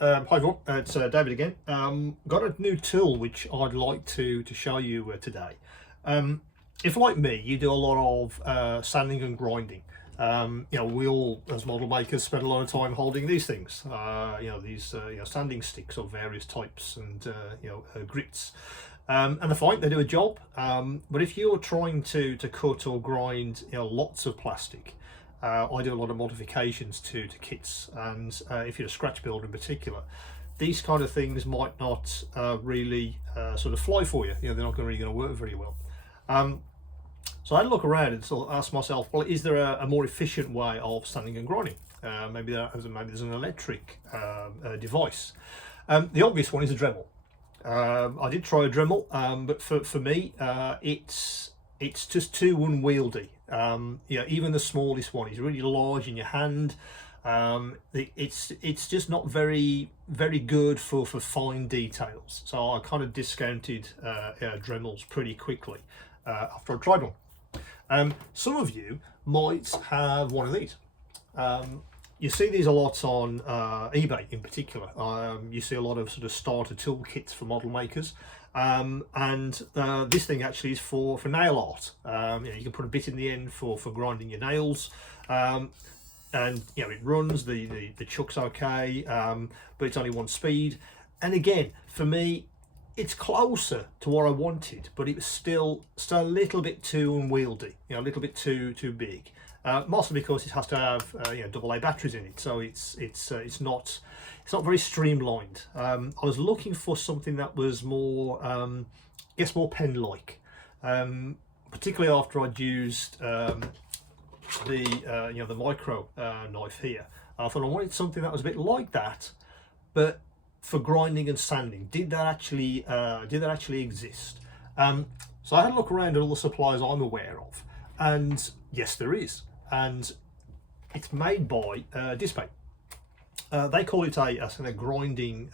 Hi everyone, it's David again. Got a new tool which I'd like to show you today. If like me, you do a lot of sanding and grinding. We all, as model makers, spend a lot of time holding these things. These sanding sticks of various types and grits. And they're fine, they do a job. But if you're trying to cut or grind lots of plastic, I do a lot of modifications to kits, and if you're a scratch builder in particular, these kind of things might not really sort of fly for you. They're not really going to work very well. So I had a look around and sort of asked myself, well, is there a more efficient way of sanding and grinding? Maybe there's an electric device. The obvious one is a Dremel. I did try a Dremel, but for me, it's just too unwieldy. Even the smallest one is really large in your hand. It's just not very good for fine details. So I kind of discounted Dremels pretty quickly after I tried one. Some of you might have one of these. You see these a lot on eBay in particular. You see a lot of sort of starter tool kits for model makers. This thing actually is for nail art. You can put a bit in the end for grinding your nails. It runs, the chuck's okay, but it's only one speed. And again, for me, it's closer to what I wanted, but it was still a little bit too unwieldy, a little bit too big. Mostly because it has to have AA batteries in it, so it's not very streamlined. I was looking for something that was more, more pen-like, particularly after I'd used the micro knife here. I thought I wanted something that was a bit like that, but for grinding and sanding. Did that actually exist? So I had a look around at all the suppliers I'm aware of, and yes, there is, and it's made by Dspiae. They call it a grinding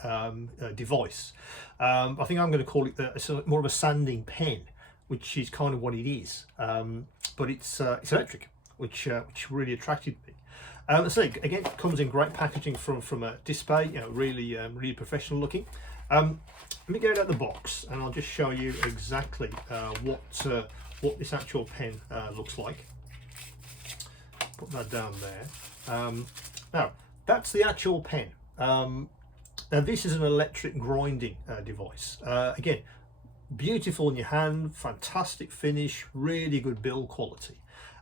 device. I think I'm going to call it more of a sanding pen, which is kind of what it is. But it's electric, which really attracted me. So again, it comes in great packaging from Dspiae, really professional looking. Let me get it out of the box, and I'll just show you exactly what this actual pen looks like. Put that down there. Now, that's the actual pen. Now this is an electric grinding device. Again, beautiful in your hand, fantastic finish, really good build quality.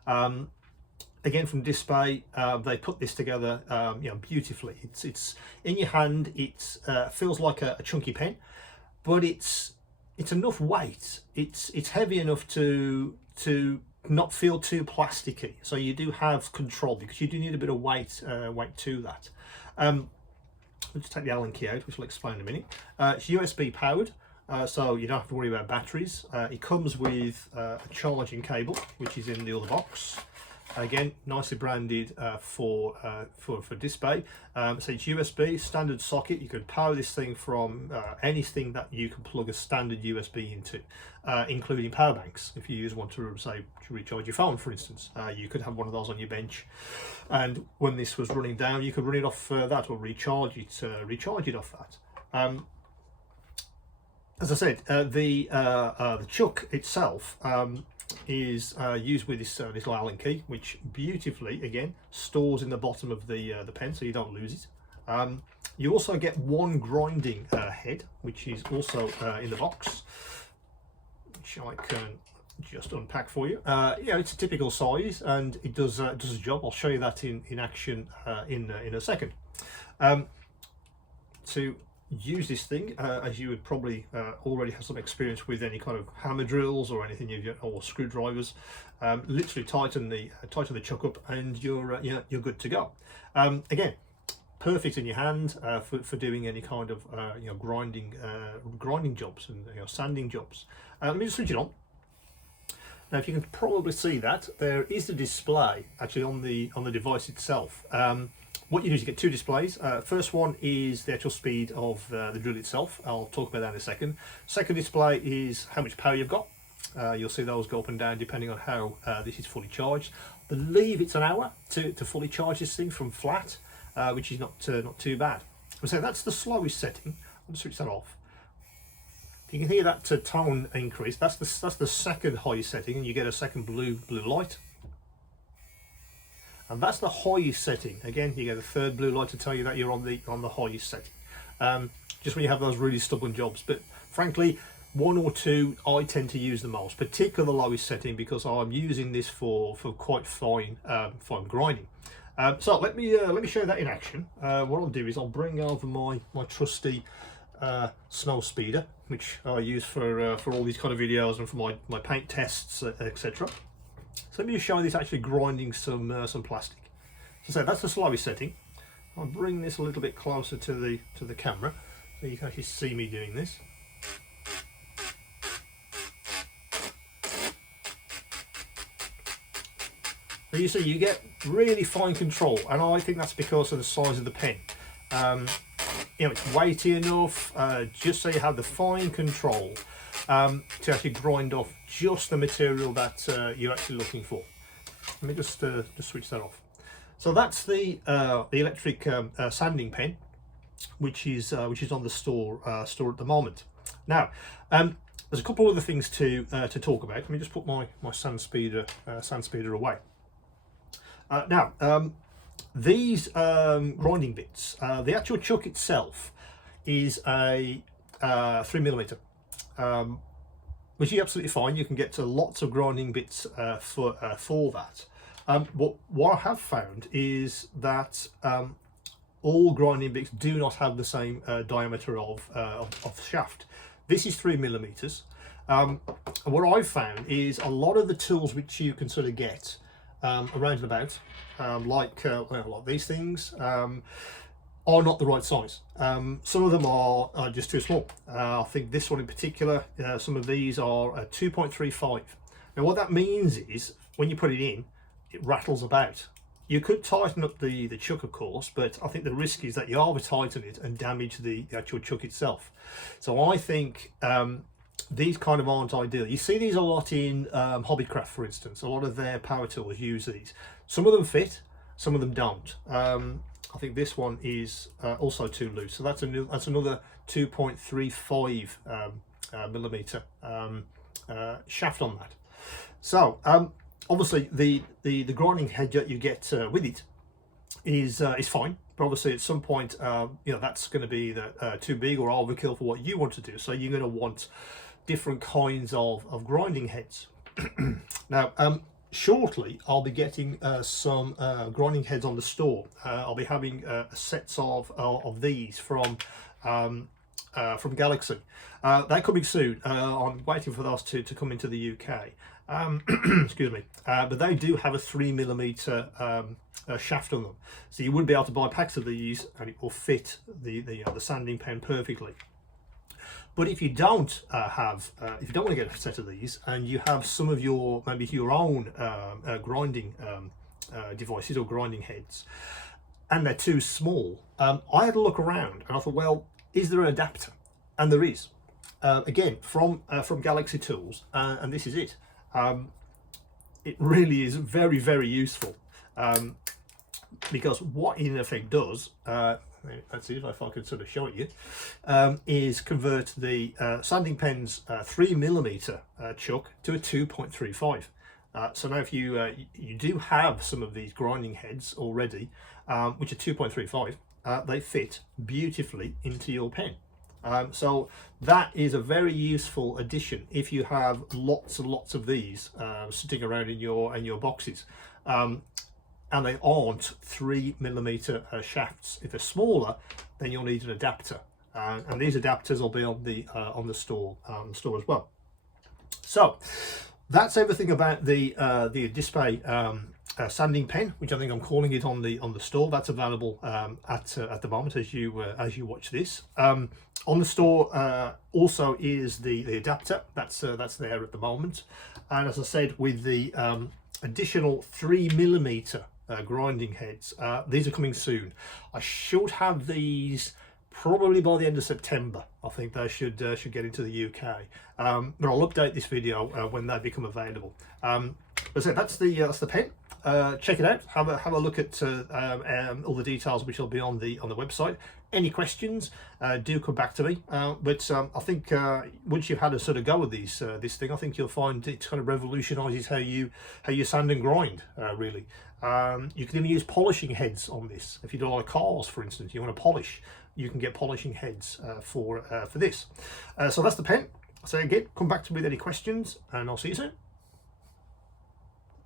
Again, from Dspiae, they put this together beautifully. It's in your hand. It feels like a chunky pen, but it's enough weight. It's heavy enough to not feel too plasticky, so you do have control, because you do need a bit of weight to that. Let's take the Allen key out, which I'll explain in a minute. It's USB powered, so you don't have to worry about batteries. It comes with a charging cable, which is in the other box. Again, nicely branded for Dspiae. So it's USB standard socket. You can power this thing from anything that you can plug a standard USB into, including power banks. If you use one to recharge your phone, for instance, you could have one of those on your bench, and when this was running down, you could run it off that, or recharge it off that. As I said, the chuck itself is used with this little Allen key, which beautifully again stores in the bottom of the pen, so you don't lose it. You also get one grinding head, which is also in the box, which I can just unpack for you. It's a typical size, and it does a job. I'll show you that in action in a second. To use this thing, as you would probably already have some experience with any kind of hammer drills or anything, or screwdrivers, literally tighten the chuck up, and you're good to go. Again, perfect in your hand for doing any kind of grinding jobs and sanding jobs. Let me just switch it on. Now, if you can probably see that there is a display actually on the device itself. What you do is you get two displays. First one is the actual speed of the drill itself. I'll talk about that in a second. Second display is how much power you've got. You'll see those go up and down depending on how this is fully charged. I believe it's an hour to fully charge this thing from flat, which is not too bad. So that's the slowest setting. I'll switch that off. You can hear that tone increase. That's the second highest setting, and you get a second blue light. And that's the highest setting. Again, you get a third blue light to tell you that you're on the highest setting. Just when you have those really stubborn jobs. But frankly, one or two I tend to use the most, particularly the lowest setting, because I'm using this for quite fine grinding. So let me show you that in action. What I'll do is I'll bring over my trusty snow speeder, which I use for all these kind of videos and for my paint tests, etc. So let me just show you this actually grinding some plastic. So that's the slowest setting. I'll bring this a little bit closer to the camera so you can actually see me doing this. So you see, you get really fine control, and I think that's because of the size of the pen. You know, it's weighty enough, just so you have the fine control to actually grind off just the material that you're actually looking for. Let me just switch that off. So that's the electric sanding pen, which is on the store at the moment. Now, there's a couple other things to talk about. Let me just put my sand speeder away. Now, these grinding bits, the actual chuck itself is a 3mm, which is absolutely fine. You can get to lots of grinding bits for that. But what I have found is that all grinding bits do not have the same diameter of shaft. This is 3mm. And what I've found is a lot of the tools which you can sort of get around and about, like these things, are not the right size. Some of them are just too small. I think this one in particular, some of these are 2.35. Now what that means is when you put it in, it rattles about. You could tighten up the chuck, of course, but I think the risk is that you over tighten it and damage the actual chuck itself. So I think these kind of aren't ideal. You see these a lot in Hobbycraft, for instance. A lot of their power tools use these. Some of them fit, some of them don't. I think this one is also too loose, so that's another 2.35 millimeter shaft on that. So obviously the grinding head that you get with it is fine, but obviously at some point you know, that's going to be too big or overkill for what you want to do. So you're going to want different kinds of grinding heads. Now, shortly I'll be getting some grinding heads on the store. I'll be having sets of these from Galaxy. They're coming soon. I'm waiting for those to come into the UK. Excuse me. But they do have a 3mm shaft on them, so you would be able to buy packs of these, and it will fit the sanding pen perfectly. But if you don't if you don't want to get a set of these, and you have some of maybe your own grinding devices or grinding heads, and they're too small, I had a look around and I thought, well, is there an adapter? And there is. Again, from Galaxy Tools, and this is it. It really is very, very useful, because what it in effect does, let's see if I can sort of show it you, is convert the sanding pen's 3mm chuck to a 2.35. So now if you do have some of these grinding heads already, which are 2.35, they fit beautifully into your pen. So that is a very useful addition if you have lots and lots of these sitting around in your boxes. And they aren't 3mm shafts. If they're smaller, then you'll need an adapter, and these adapters will be on the store as well. So that's everything about the Dspiae sanding pen, which I think I'm calling it on the store. That's available at the moment as you watch this. On the store also is the adapter. That's there at the moment, and as I said, with the additional 3mm grinding heads, these are coming soon. I should have these probably by the end of September. I think they should get into the UK, but I'll update this video when they become available. As I said, that's the pen. Check it out. Have a look at all the details, which will be on the website. any questions, do come back to me. But I think once you've had a sort of go of this thing, I think you'll find it kind of revolutionises how you sand and grind, really. You can even use polishing heads on this. If you do a lot of cars, for instance, you want to polish, you can get polishing heads for this. So that's the pen. So again, come back to me with any questions, and I'll see you soon.